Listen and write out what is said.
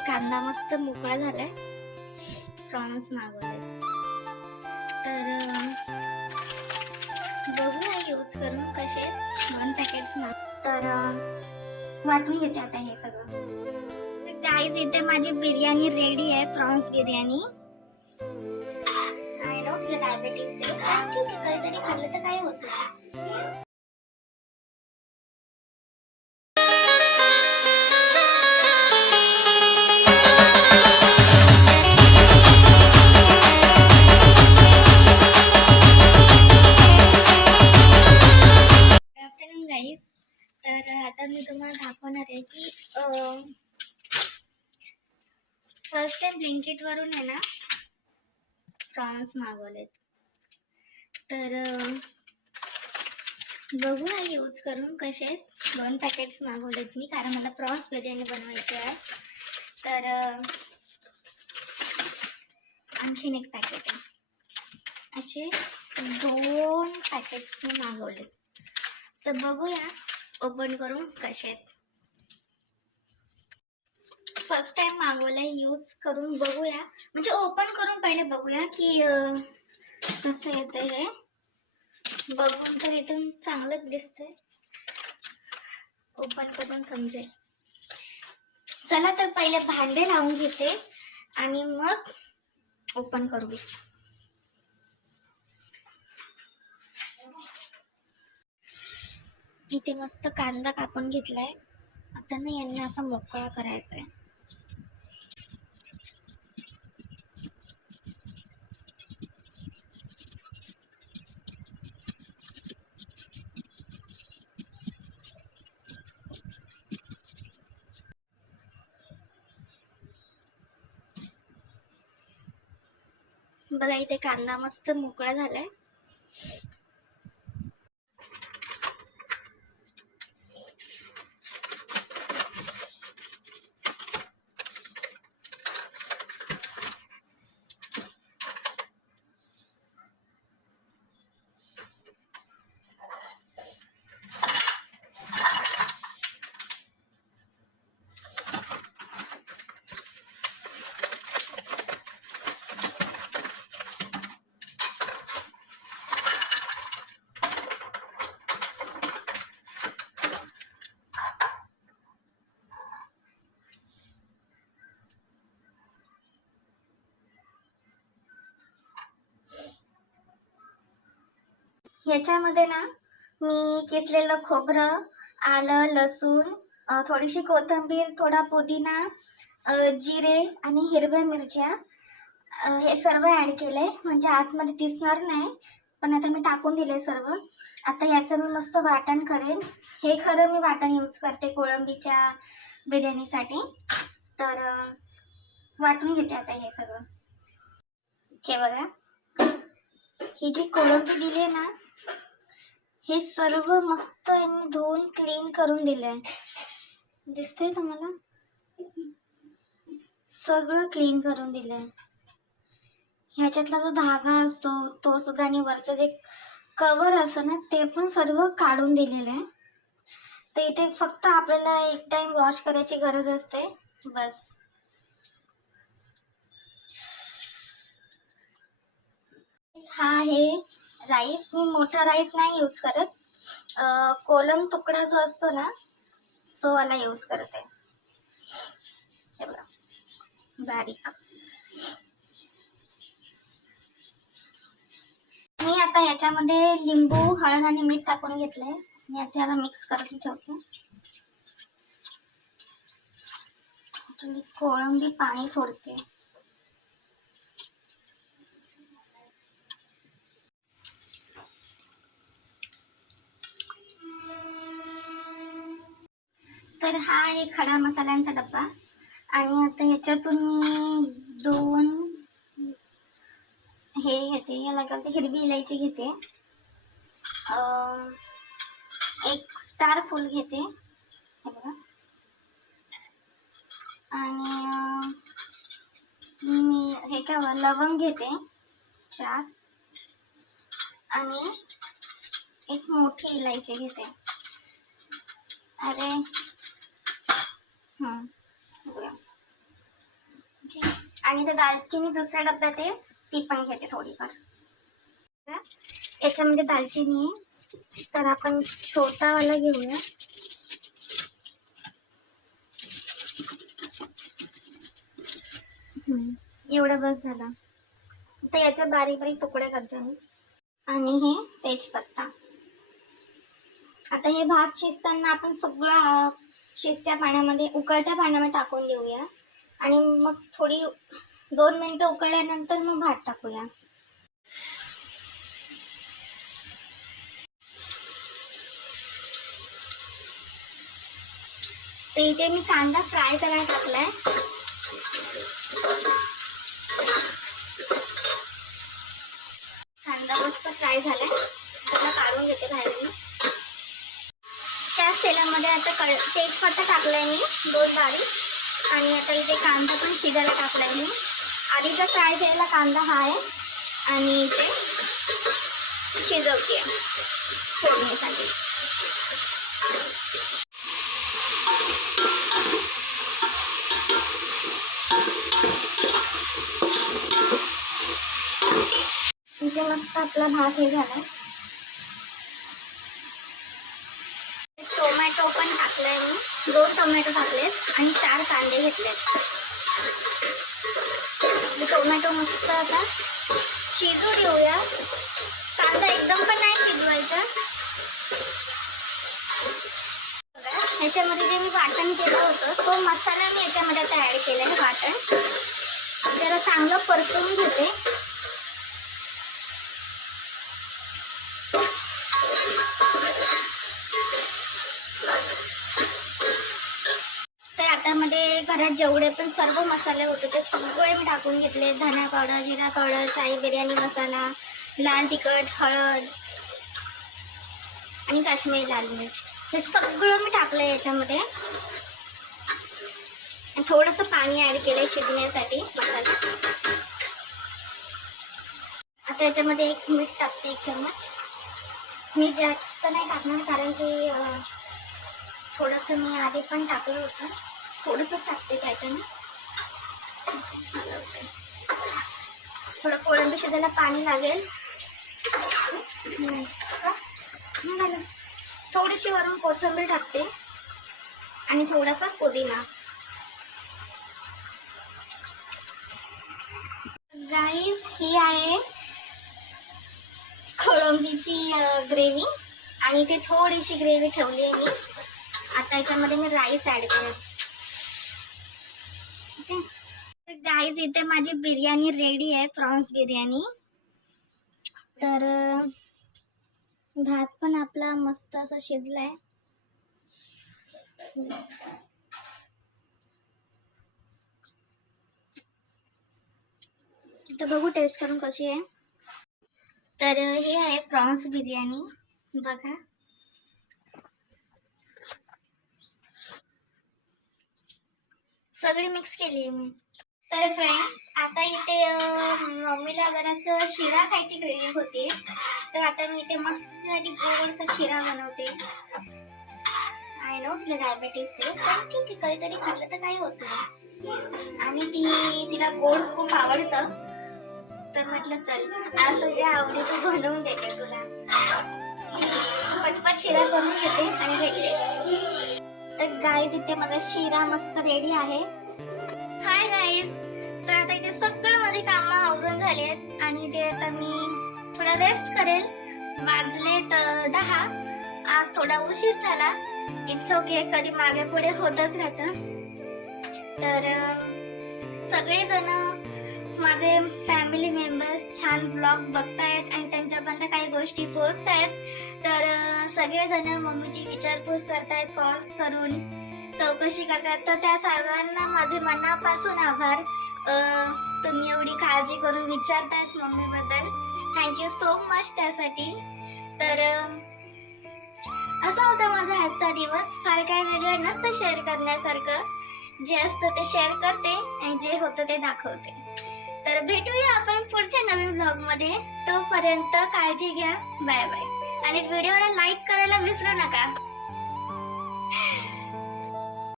इथे कांदा मस्त मोकळा झालाय. प्रॉन्स मागवले तर बघूया यूज करून कसे 2 पॅकेट्स तर वाटून घेते आता हे सगळं. गाईज इथे माझी बिर्याणी रेडी आहे, प्रॉन्स बिर्याणी. आय नो तुला डायबिटीज ठीक आहे, काहीतरी खाल्लं तर काय होत नाही. तर आता मी तुम्हाला दाखवणार आहे की फर्स्ट टाइम ब्लिंकिट वरून आहे ना प्रॉन्स मागवलेत. तर बघूया यूज करून कसे 2 पॅकेट्स मागवलेत मी, कारण मला प्रॉन्स बिर्याणी बनवायची आहे. तर आणखीन एक पॅकेट आहे, असे 2 पॅकेट्स मी मागवले. तर बघूया ओपन करून कसे. फर्स्ट टाइम मागवलंय, यूज करून बघूया, म्हणजे ओपन करून पहिले बघूया की कसं येतं हे. बघून तर इथून चांगलंच दिसतंय, ओपन करून समजेल. चला तर पहिले भांडे लावून घेते आणि मग ओपन करूया. इथे मस्त कांदा कापून घेतलाय. आता ना यांना असा मोकळा करायचा आहे. बघा इथे कांदा मस्त मोकळा झालाय. ह्याच्यामध्ये ना मी किसलेलं खोबरं, आलं, लसूण, थोडीशी कोथिंबीर, थोडा पुदिना, जिरे आणि हिरव्या मिरच्या हे सर्व ऍड केलंय, म्हणजे आतमध्ये दिसणार नाही, पण आता मी टाकून दिले सर्व. आता याचं मी मस्त वाटण करेन. हे खरं मी वाटण यूज करते कोळंबीच्या बिर्याणीसाठी. तर वाटून घेते आता हे सगळं. हे बघा, ही जी कोळंबी दिली आहे ना, हे सर्व मस्त यांनी धुवून क्लीन करून दिलंय. दिसतंय तुम्हाला? सगळं क्लीन करून दिलंय. ह्याच्यातला जो धागा असतो तो सुद्धा, आणि वरचं जे कवर असतं ना ते पण सर्व काढून दिलेलं आहे. तर इथे फक्त आपल्याला एक टाइम वॉश करायची गरज असते, बस. हा आहे राईस. मी मोठा राईस नाही यूज करत, कोलम तुकडा जो असतो ना तो वाला यूज करते. हे बघा, बारीक. मी आता याच्यामध्ये लिंबू, हळद आणि मीठ टाकून घेतलंय. मी आता याला मिक्स करून ठेवते. कोळंबी पाणी सोडते. तर हा आहे खडा मसाल्यांचा डब्बा, आणि आता ह्याच्यातून मी 2 हे घेते, याला काय हिरवी इलायची घेते, 1 स्टार फूल घेते, हे बघा, आणि मी हे काय लवंग घेते 4, आणि 1 मोठी इलायची घेते. अरे आणि ते दालचिनी दुसऱ्या डब्यात आहे, ती पण घेते थोडीफार. याच्यामध्ये दालचिनी आहे, तर आपण छोटावाला घेऊया. एवढा बस झाला. तर याचे बारीक बारीक तुकडे करते मी. आणि हे तेजपत्ता. आता हे भात शिजताना आपण सगळं शिजत्या पाण्यामध्ये, उकळत्या पाण्यामध्ये टाकून देऊया. आणि मग थोडी 2 मिनिटं उकळल्यानंतर मग भात टाकूया. तर इथे मी कांदा फ्राय करायला टाकलाय. कांदा मस्त फ्राय झालाय, त्याला काढून घेते बाहेर मी. त्याच तेलामध्ये आता तेजपत्ता टाकलाय मी 2 बारीक. आणि आता इथे कांदा पण शिजायला टाकलाय मी. आधीचा फ्राय केलेला कांदा हा आहे आणि इथे शिजवते फोडणीसाठी. इथे मस्त आपला भात हे झाला. टोमॅटो पण टाकलाय मी, 2 टोमॅटो टाकलेत आणि 4 कांदे घेतलेत. टोमॅटो मस्त आता शिजू देऊया. कांदा एकदम पण नाही शिजवायचा. ह्याच्यामध्ये जे मी वाटण केलं होतं तो मसाला मी याच्यामध्ये आता ऍड केलाय. वाटण त्याला चांगलं परतवून घेते. तर आता मध्ये घरात जेवढे पण सर्व मसाले होते ते सगळे मी टाकून घेतले. धना पावडर, जिरा पावडर, शाही बिर्याणी मसाला, लाल तिखट, हळद आणि काश्मीरी लाल मिर्च, हे सगळं मी टाकलंय याच्यामध्ये. थोडंसं पाणी ऍड केलंय शिजण्यासाठी मसाला. आता याच्यामध्ये 1 मीठ टाकते, 1 चम्मच. मीठ जास्त नाही टाकणार कारण की थोडंसं मी आधी पण टाकलं होतं, थोडंसंच टाकते त्याच्याने. थोडं कोळंबी शिजायला पाणी लागेल. थोडीशी वरून कोथिंबीर टाकते आणि थोडासा पुदिना. गाईज ही आहे कोळंबीची ग्रेव्ही आणि ते थोडीशी ग्रेव्ही ठेवली आहे मी. आता याच्यामध्ये मी राईस ऍड केला. गाईज इथे माझी बिर्याणी रेडी आहे, प्रॉन्स बिर्याणी. तर भात पण आपला मस्त असा शिजलाय. तर बघू टेस्ट करून कशी आहे. तर हे आहे प्रॉन्स बिर्याणी, बघा. सगळी मिक्स केली आहे मी. तर फ्रेंड्स आता इथे मम्मीला जरासं शिरा खायची क्रेविंग होती. तर आता मी इथे मस्त गोडसा शिरा बनवते. आय नो तिला डायबिटीज आहे, पण ठीक आहे, कधीतरी खाल्लं तर काही होत नाही. आणि तिला गोड खूप आवडतं. तर म्हटलं चल आज तुझ्या आवडीचं बनवून देते तुला. पटपट शिरा करून घेते आणि भेटते. तर गाईज इथे माझा शिरा मस्त रेडी आहे. हाय गाईज, तर आता इथे सगळं माझे कामं आवरून झाले आहेत आणि ते आता मी थोडा रेस्ट करेल. वाजलेत 10. आज थोडा उशीर झाला. इट्स ओके, कधी मागे पुढे होतच राहतं. तर सगळेजण माझे फॅमिली मेंबर्स छान ब्लॉग बघतायत आणि त्यांच्यापर्यंत काही गोष्टी पोहोचतायत. तर सगळेजण मम्मीची विचारपूस करतायत, कॉल्स करून चौकशी करतात. तर त्या सर्वांना माझे मनापासून आभार. तुम्ही एवढी काळजी करून विचारतायत मम्मीबद्दल. थँक्यू सो मच त्यासाठी. तर असा होता माझा आजचा दिवस. फार काय वेगळं नसतं शेअर करण्यासारखं. जे असतं ते शेअर करते आणि जे होतं ते दाखवते. तर भेटूया आपण पुढच्या नवीन ब्लॉग मध्ये. तोपर्यंत काळजी घ्या. Bye bye. आणि व्हिडिओला लाईक करायला विसरू नका.